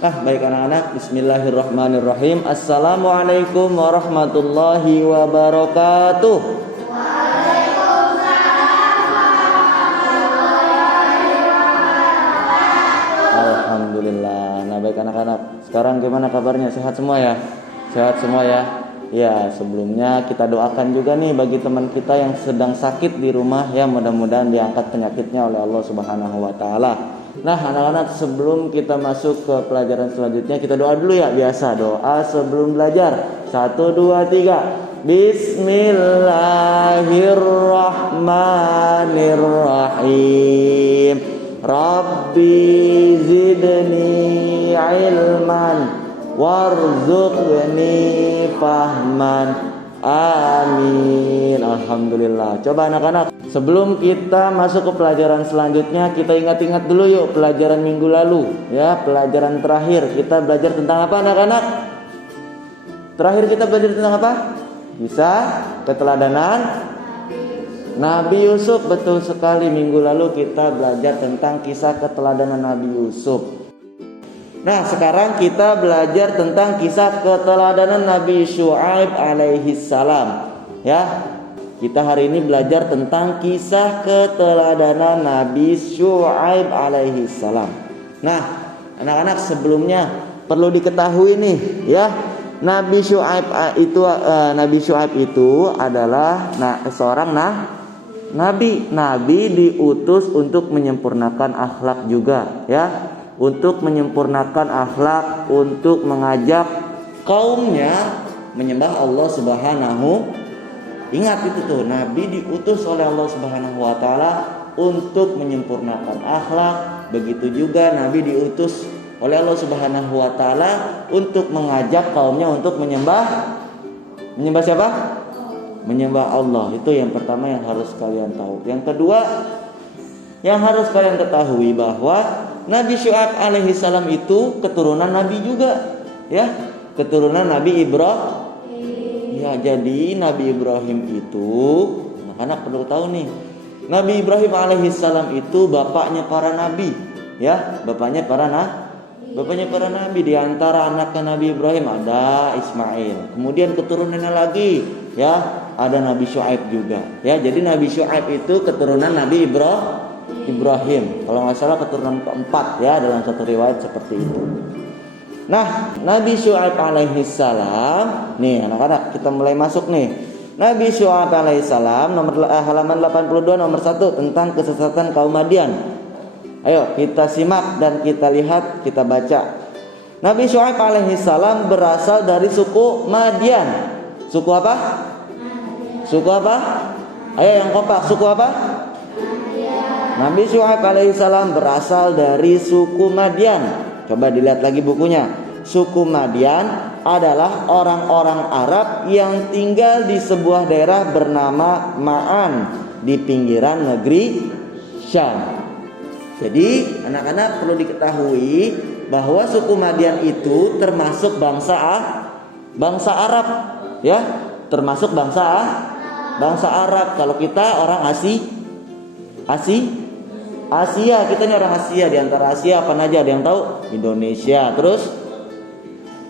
Baik anak-anak, bismillahirrahmanirrahim. Assalamualaikum warahmatullahi wabarakatuh. Alhamdulillah. Baik anak-anak, sekarang gimana kabarnya? Sehat semua ya? Sehat semua ya? Ya, sebelumnya kita doakan juga nih bagi teman kita yang sedang sakit di rumah ya, mudah-mudahan diangkat penyakitnya oleh Allah Subhanahu wa taala. Nah, anak-anak, sebelum kita masuk ke pelajaran selanjutnya, kita doa dulu ya. Biasa doa sebelum belajar. 1, 2, 3. Bismillahirrahmanirrahim. Rabbi zidni ilman warzuqni fahman. Amin. Alhamdulillah. Coba anak-anak, sebelum kita masuk ke pelajaran selanjutnya, kita ingat-ingat dulu yuk pelajaran minggu lalu ya, pelajaran terakhir kita belajar tentang apa anak-anak? Terakhir kita belajar tentang apa? Kisah keteladanan Nabi Yusuf. Betul sekali, minggu lalu kita belajar tentang kisah keteladanan Nabi Yusuf. Nah, sekarang kita belajar tentang kisah keteladanan Nabi Syuaib alaihi salam. Ya, kita hari ini belajar tentang kisah keteladanan Nabi Syuaib alaihi salam. Nah, anak-anak, sebelumnya perlu diketahui nih, ya, Nabi Syuaib itu adalah seorang nabi diutus untuk menyempurnakan akhlak juga, ya. Untuk menyempurnakan akhlak, untuk mengajak kaumnya menyembah Allah Subhanahu. Ingat itu tuh, Nabi diutus oleh Allah Subhanahu wa taala untuk menyempurnakan akhlak. Begitu juga Nabi diutus oleh Allah Subhanahu wa taala untuk mengajak kaumnya untuk menyembah siapa? Menyembah Allah. Itu yang pertama yang harus kalian tahu. Yang kedua yang harus kalian ketahui bahwa Nabi Syuaib alaihi salam itu keturunan Nabi juga, ya, keturunan Nabi Ibrahim. Ya, jadi Nabi Ibrahim itu, anak-anak perlu tahu nih, Nabi Ibrahim alaihi salam itu bapaknya para nabi, ya, bapaknya para nabi. Di antara anaknya Nabi Ibrahim ada Ismail. Kemudian keturunannya lagi, ya, ada Nabi Syuaib juga. Ya, jadi Nabi Syuaib itu keturunan Nabi Ibrahim, kalau nggak salah keturunan keempat ya, dalam satu riwayat seperti itu. Nah, Nabi Syuaib alaihi salam, nih anak-anak, kita mulai masuk nih. Nabi Syuaib alaihi salam, halaman 82 nomor 1, tentang kesesatan kaum Madian. Ayo kita simak dan kita lihat, kita baca. Nabi Syuaib alaihi salam berasal dari suku Madian. Suku apa? Suku apa? Ayo yang kompak, suku apa? Nabi Syuaib alaihissalam berasal dari suku Madian. Coba dilihat lagi bukunya. Suku Madian adalah orang-orang Arab yang tinggal di sebuah daerah bernama Ma'an di pinggiran negeri Syam. Jadi anak-anak perlu diketahui bahwa suku Madian itu termasuk bangsa Arab, ya, termasuk bangsa Arab. Kalau kita orang Asia, kita ini orang Asia. Di antara Asia apa aja? Ada yang tahu? Indonesia, terus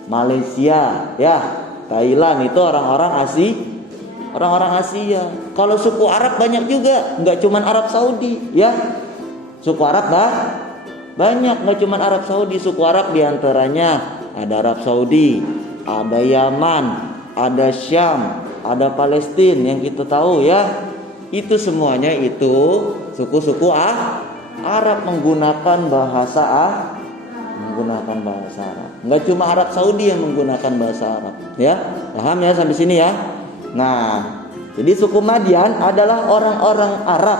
Malaysia, ya, Thailand, itu orang-orang Asia. Kalau suku Arab banyak juga, nggak cuma Arab Saudi, ya. Suku Arab banyak, nggak cuma Arab Saudi. Suku Arab diantaranya ada Arab Saudi, ada Yaman, ada Syam, ada Palestina yang kita tahu, ya. Itu semuanya itu suku-suku Arab menggunakan bahasa Arab. Enggak cuma Arab Saudi yang menggunakan bahasa Arab, ya. Paham ya sampai sini ya? Nah, jadi suku Madian adalah orang-orang Arab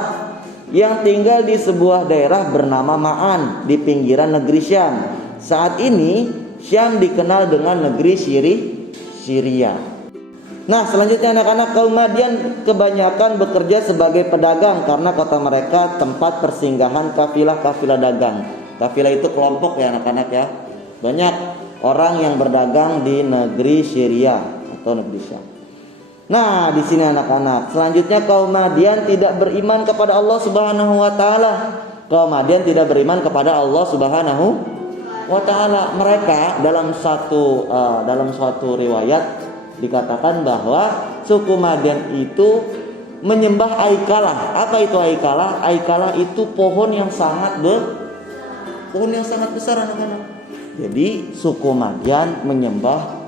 yang tinggal di sebuah daerah bernama Ma'an di pinggiran negeri Syam. Saat ini Syam dikenal dengan negeri Syria. Nah, selanjutnya anak-anak, kaum Madian kebanyakan bekerja sebagai pedagang karena kota mereka tempat persinggahan kafilah-kafilah dagang. Kafilah itu kelompok ya anak-anak ya. Banyak orang yang berdagang di negeri Syria atau negeri Syam. Nah, di sini anak-anak, selanjutnya kaum Madian tidak beriman kepada Allah Subhanahu wa taala. Kaum Madian tidak beriman kepada Allah Subhanahu wa taala. Mereka dalam suatu riwayat dikatakan bahwa suku Madian itu menyembah Aikalah. Apa itu Aikalah? Aikalah itu pohon yang sangat besar anak-anak. Jadi suku Madian menyembah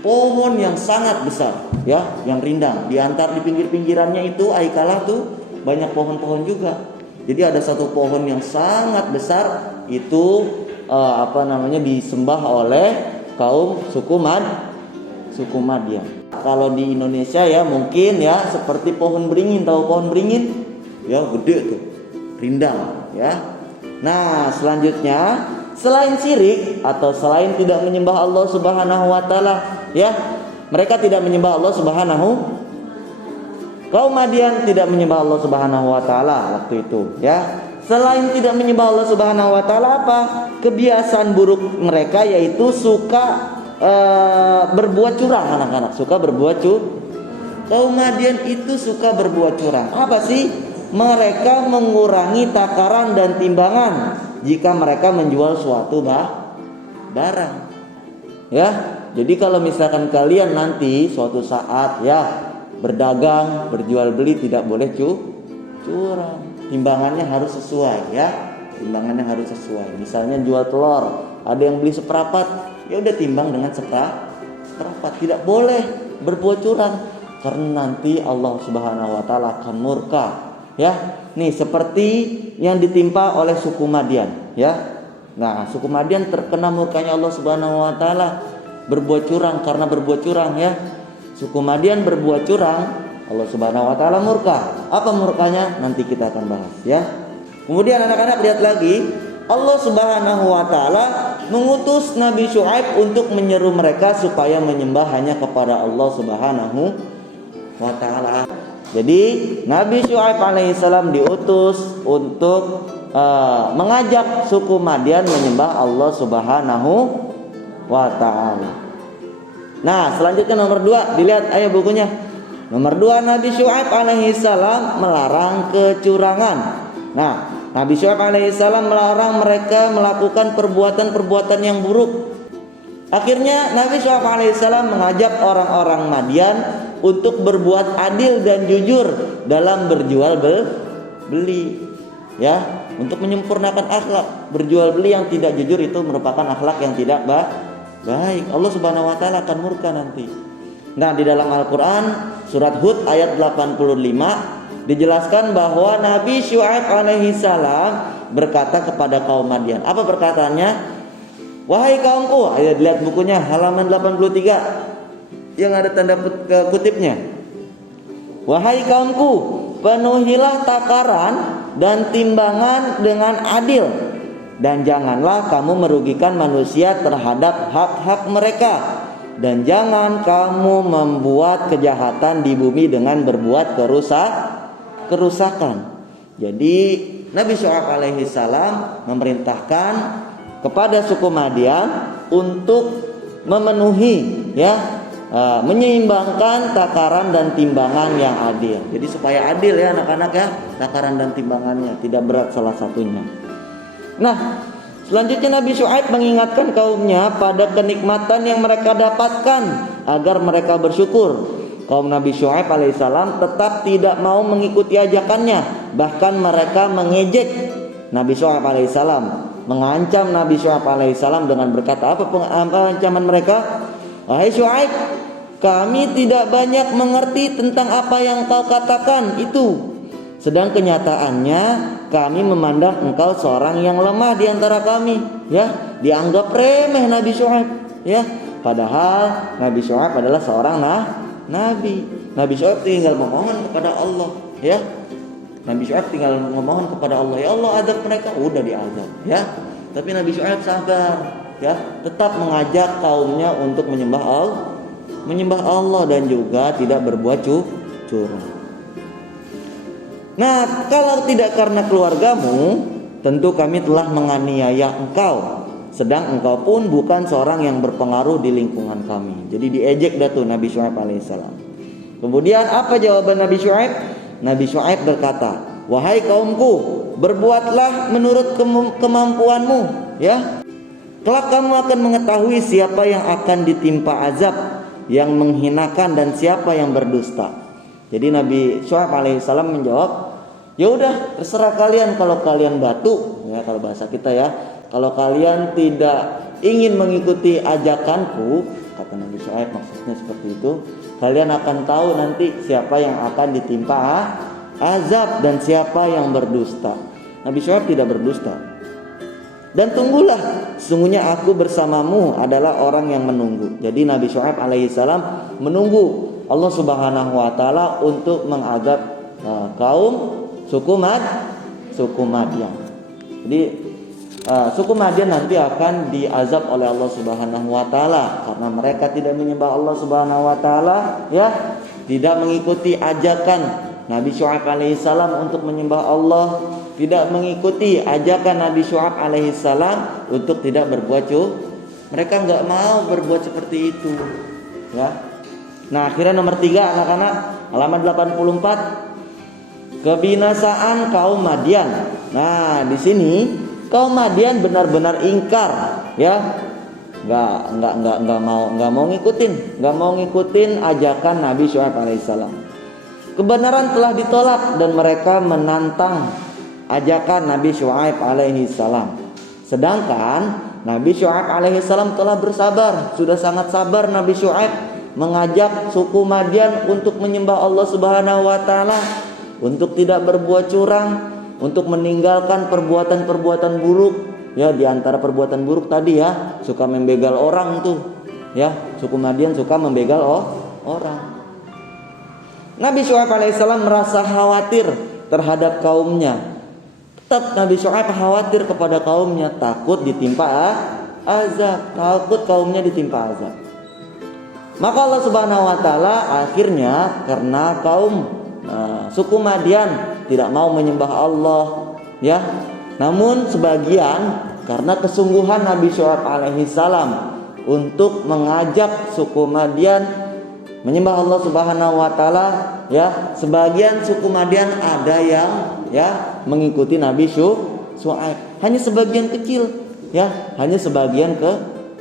pohon yang sangat besar, ya, yang rindang. Di antara di pinggir-pinggirannya itu Aikalah tuh banyak pohon-pohon juga. Jadi ada satu pohon yang sangat besar itu disembah oleh kaum suku Madian. Kalau di Indonesia ya mungkin ya seperti pohon beringin. Tahu pohon beringin? Ya gede tuh, rindang ya. Nah selanjutnya, selain syirik atau selain tidak menyembah Allah Subhanahu wa taala, ya, mereka tidak menyembah Allah kaum Madian tidak menyembah Allah Subhanahu wa taala waktu itu, ya. Selain tidak menyembah Allah Subhanahu wa taala, apa? Kebiasaan buruk mereka yaitu suka berbuat curang, anak-anak. Suka berbuat kaum Madian itu suka berbuat curang. Apa sih? Mereka mengurangi takaran dan timbangan jika mereka menjual suatu barang. Ya, jadi kalau misalkan kalian nanti suatu saat ya berdagang, berjual beli, tidak boleh curang. Timbangannya harus sesuai, ya. Timbangannya harus sesuai. Misalnya jual telur, ada yang beli seperapat, ya udah timbang dengan seperapat. Tidak boleh berbuat curang karena nanti Allah Subhanahu wa taala akan murka, ya. Nih seperti yang ditimpa oleh suku Madian, ya. Nah, suku Madian terkena murkanya Allah Subhanahu wa taala berbuat curang. Karena berbuat curang, ya. Suku Madian berbuat curang, Allah Subhanahu wa taala murka. Apa murkanya? Nanti kita akan bahas, ya. Kemudian anak-anak lihat lagi, Allah Subhanahu wa taala mengutus Nabi Syuaib untuk menyeru mereka supaya menyembah hanya kepada Allah Subhanahu wa taala. Jadi Nabi Syuaib alaihissalam diutus untuk mengajak suku Madian menyembah Allah Subhanahu wa taala. Nah, selanjutnya nomor 2, dilihat ayo bukunya. Nomor 2, Nabi Syuaib alaihissalam melarang kecurangan. Nah, Nabi Syuaib alaihissalam melarang mereka melakukan perbuatan-perbuatan yang buruk. Akhirnya Nabi Syuaib alaihissalam mengajak orang-orang Madian untuk berbuat adil dan jujur dalam berjual beli, ya, untuk menyempurnakan akhlak. Berjual beli yang tidak jujur itu merupakan akhlak yang tidak baik. Allah Subhanahu wa taala akan murka nanti. Nah, di dalam Al-Qur'an surat Hud ayat 85 dijelaskan bahwa Nabi Syuaib alaihissalam berkata kepada kaum Madian. Apa perkataannya? Wahai kaumku, ayo lihat bukunya halaman 83 yang ada tanda kutipnya. Wahai kaumku, penuhilah takaran dan timbangan dengan adil, dan janganlah kamu merugikan manusia terhadap hak-hak mereka, dan jangan kamu membuat kejahatan di bumi dengan berbuat kerusakan. Jadi Nabi Syuaib alaihissalam memerintahkan kepada suku Madian untuk memenuhi, ya, menyeimbangkan takaran dan timbangan yang adil. Jadi supaya adil, ya anak-anak, ya, takaran dan timbangannya tidak berat salah satunya. Nah, selanjutnya Nabi Syuaib mengingatkan kaumnya pada kenikmatan yang mereka dapatkan agar mereka bersyukur. Kaum Nabi Syuaib alaihissalam tetap tidak mau mengikuti ajakannya. Bahkan mereka mengejek Nabi Syuaib alaihissalam, mengancam Nabi Syuaib alaihissalam dengan berkata, apa ancaman mereka? Wahai Syuaib, kami tidak banyak mengerti tentang apa yang kau katakan itu. Sedang kenyataannya kami memandang engkau seorang yang lemah di antara kami, ya. Dianggap remeh Nabi Syuaib, ya. Padahal Nabi Syuaib adalah seorang nabi. Nabi Syuaib tinggal memohon kepada Allah, ya. Nabi Syuaib tinggal memohon kepada Allah, ya Allah adab mereka, udah diazab, ya. Tapi Nabi Syuaib sabar, ya, tetap mengajak kaumnya untuk menyembah Allah dan juga tidak berbuat curang. Nah, kalau tidak karena keluargamu, tentu kami telah menganiaya engkau, sedang engkau pun bukan seorang yang berpengaruh di lingkungan kami. Jadi diejek dah tuh Nabi Syuaib alaihissalam. Kemudian apa jawaban Nabi Syuaib? Nabi Syuaib berkata, wahai kaumku, berbuatlah menurut kemampuanmu, ya. Kelak kamu akan mengetahui siapa yang akan ditimpa azab yang menghinakan dan siapa yang berdusta. Jadi Nabi Syuaib alaihissalam menjawab, ya udah terserah kalian, kalau kalian batu, ya kalau bahasa kita ya, kalau kalian tidak ingin mengikuti ajakanku, kata Nabi Syuaib maksudnya seperti itu, kalian akan tahu nanti siapa yang akan ditimpa azab dan siapa yang berdusta. Nabi Syuaib tidak berdusta. Dan tunggulah, sesungguhnya aku bersamamu adalah orang yang menunggu. Jadi Nabi Syuaib alaihissalam menunggu Allah subhanahu wa ta'ala untuk mengazab kaum suku Madyan. Jadi suku Madyan nanti akan diazab oleh Allah subhanahu wa ta'ala karena mereka tidak menyembah Allah subhanahu wa ta'ala, ya, tidak mengikuti ajakan Nabi Syuaib alaihissalam untuk menyembah Allah, tidak mengikuti ajakan Nabi Syuaib alaihissalam untuk tidak berbuat mereka nggak mau berbuat seperti itu, ya. Nah, akhirnya nomor 3 anak-anak, halaman 84, kebinasaan kaum Madyan. Nah, di sini kaum Madyan benar-benar ingkar, ya, nggak mau ngikutin ajakan Nabi Syuaib alaihissalam. Kebenaran telah ditolak dan mereka menantang ajakan Nabi Syuaib alaihissalam. Sedangkan Nabi Syuaib alaihissalam telah bersabar, sudah sangat sabar Nabi Syuaib mengajak suku Madyan untuk menyembah Allah subhanahu wa ta'ala, untuk tidak berbuat curang, untuk meninggalkan perbuatan-perbuatan buruk. Ya, di antara perbuatan buruk tadi ya, suka membegal orang tuh. Ya, suku Madyan suka membegal orang. Nabi Syuaib alaihissalam merasa khawatir terhadap kaumnya. Tetap Nabi Syuaib khawatir kepada kaumnya, takut ditimpa azab, takut kaumnya ditimpa azab. Maka Allah subhanahu wa ta'ala akhirnya karena kaum suku Madyan tidak mau menyembah Allah, ya, namun sebagian karena kesungguhan Nabi Syuaib alaihissalam untuk mengajak suku Madyan menyembah Allah subhanahu wa ta'ala, ya, sebagian suku Madyan ada yang, ya, mengikuti Nabi Syuaib. Hanya sebagian kecil, ya, hanya sebagian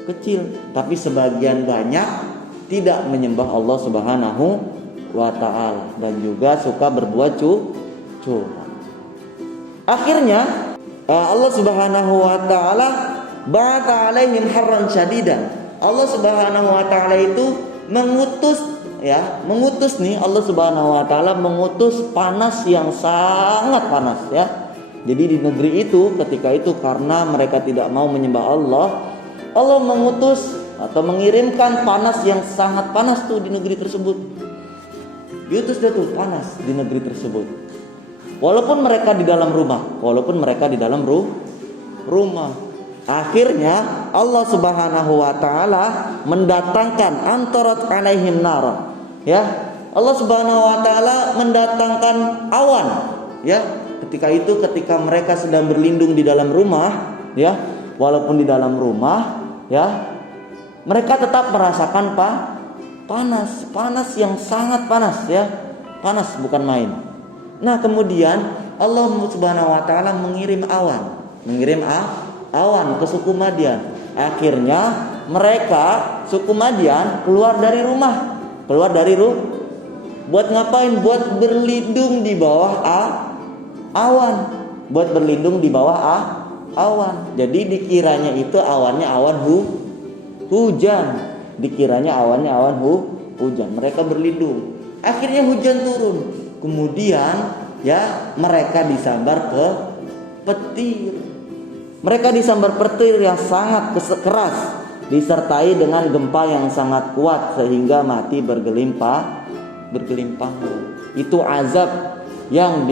kecil, tapi sebagian banyak tidak menyembah Allah subhanahu wa ta'ala dan juga suka berbuat curang. Akhirnya Allah subhanahu wa ta'ala ba'atha alaihim harran syadidan. Allah subhanahu wa ta'ala itu mengutus nih, Allah subhanahu wa ta'ala mengutus panas yang sangat panas, ya. Jadi di negeri itu ketika itu karena mereka tidak mau menyembah Allah, Allah mengutus atau mengirimkan panas yang sangat panas tuh di negeri tersebut. Diutus dia tuh panas di negeri tersebut. Walaupun mereka di dalam rumah. Akhirnya Allah subhanahu wa ta'ala mendatangkan antarat alaihim nar, ya. Allah subhanahu wa ta'ala mendatangkan awan, ya. Ketika mereka sedang berlindung di dalam rumah, ya, walaupun di dalam rumah, ya, mereka tetap merasakan panas yang sangat panas, ya. Panas bukan main. Nah, kemudian Allah subhanahu wa ta'ala mengirim awan ke suku Madyan. Akhirnya mereka suku Madyan keluar dari rumah. Buat ngapain? Buat berlindung di bawah awan. Jadi dikiranya itu awannya awan hujan. Mereka berlindung. Akhirnya hujan turun. Kemudian, ya, mereka disambar ke petir. Mereka disambar petir yang sangat keras, disertai dengan gempa yang sangat kuat sehingga mati bergelimpang. Itu azab yang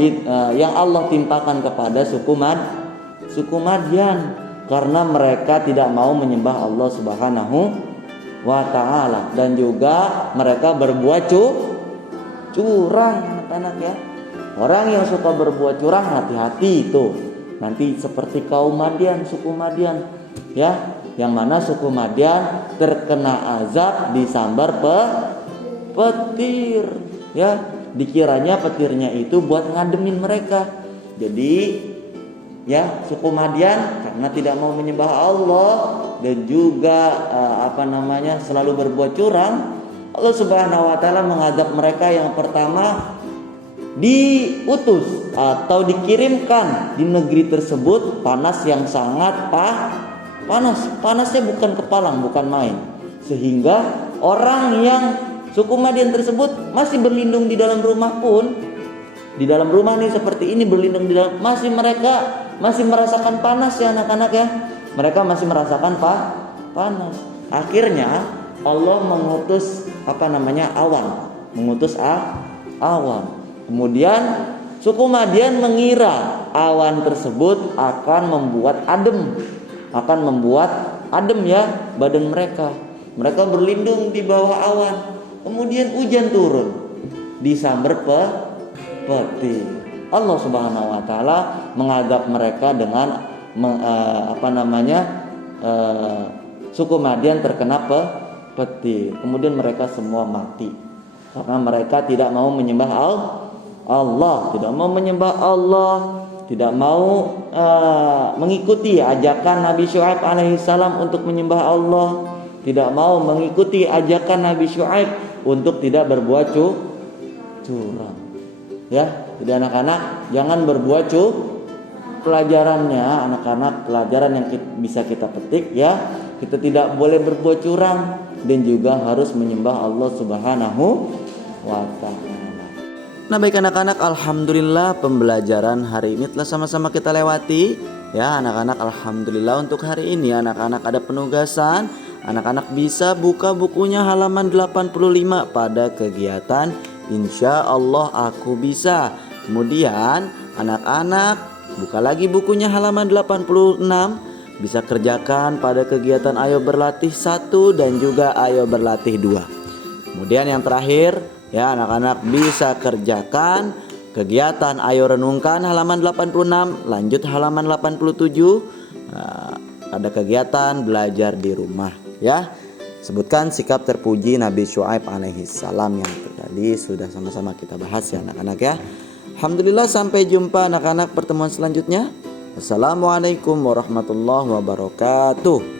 Allah timpakan kepada suku Madyan karena mereka tidak mau menyembah Allah subhanahu wa ta'ala dan juga mereka berbuat curang, anak-anak, ya. Orang yang suka berbuat curang hati-hati itu. Nanti seperti kaum Madyan, suku Madyan, ya, yang mana suku Madyan terkena azab disambar petir, ya. Dikiranya petirnya itu buat ngademin mereka. Jadi, ya, suku Madyan karena tidak mau menyembah Allah, dan juga selalu berbuat curang, Allah Subhanahu wa taala mengadab mereka yang pertama diutus atau dikirimkan di negeri tersebut panas yang sangat panas. Panasnya bukan kepalang, bukan main. Sehingga orang yang suku Madian tersebut masih berlindung di dalam rumah pun, di dalam rumah nih seperti ini berlindung di dalam, mereka masih merasakan panas ya anak-anak ya. Mereka masih merasakan panas. Akhirnya Allah mengutus awan. Kemudian suku Madian mengira awan tersebut akan membuat adem ya badan mereka. Mereka berlindung di bawah awan. Kemudian hujan turun, disambar petir. Allah Subhanahu wa taala mengadab mereka dengan suku Madian terkena petir. Kemudian mereka semua mati karena mereka tidak mau menyembah Allah, tidak mau mengikuti ajakan Nabi Syuaib alaihissalam untuk menyembah Allah, tidak mau mengikuti ajakan Nabi Syuaib untuk tidak berbuat curang. Ya, jadi anak-anak jangan berbuat pelajarannya, anak-anak pelajaran yang bisa kita petik ya, kita tidak boleh berbuat curang dan juga harus menyembah Allah Subhanahu wa taala. Nah, baik anak-anak, alhamdulillah pembelajaran hari ini telah sama-sama kita lewati ya anak-anak. Alhamdulillah untuk hari ini anak-anak ada penugasan. Anak-anak bisa buka bukunya halaman 85 pada kegiatan Insya Allah Aku Bisa. Kemudian anak-anak buka lagi bukunya halaman 86, bisa kerjakan pada kegiatan Ayo Berlatih 1 dan juga Ayo Berlatih 2. Kemudian yang terakhir ya anak-anak bisa kerjakan kegiatan Ayo Renungkan halaman 86, lanjut halaman 87. Ada kegiatan belajar di rumah ya. Sebutkan sikap terpuji Nabi Syuaib alaihissalam yang tadi sudah sama-sama kita bahas ya anak-anak ya. Alhamdulillah, sampai jumpa anak-anak pertemuan selanjutnya. Assalamualaikum warahmatullahi wabarakatuh.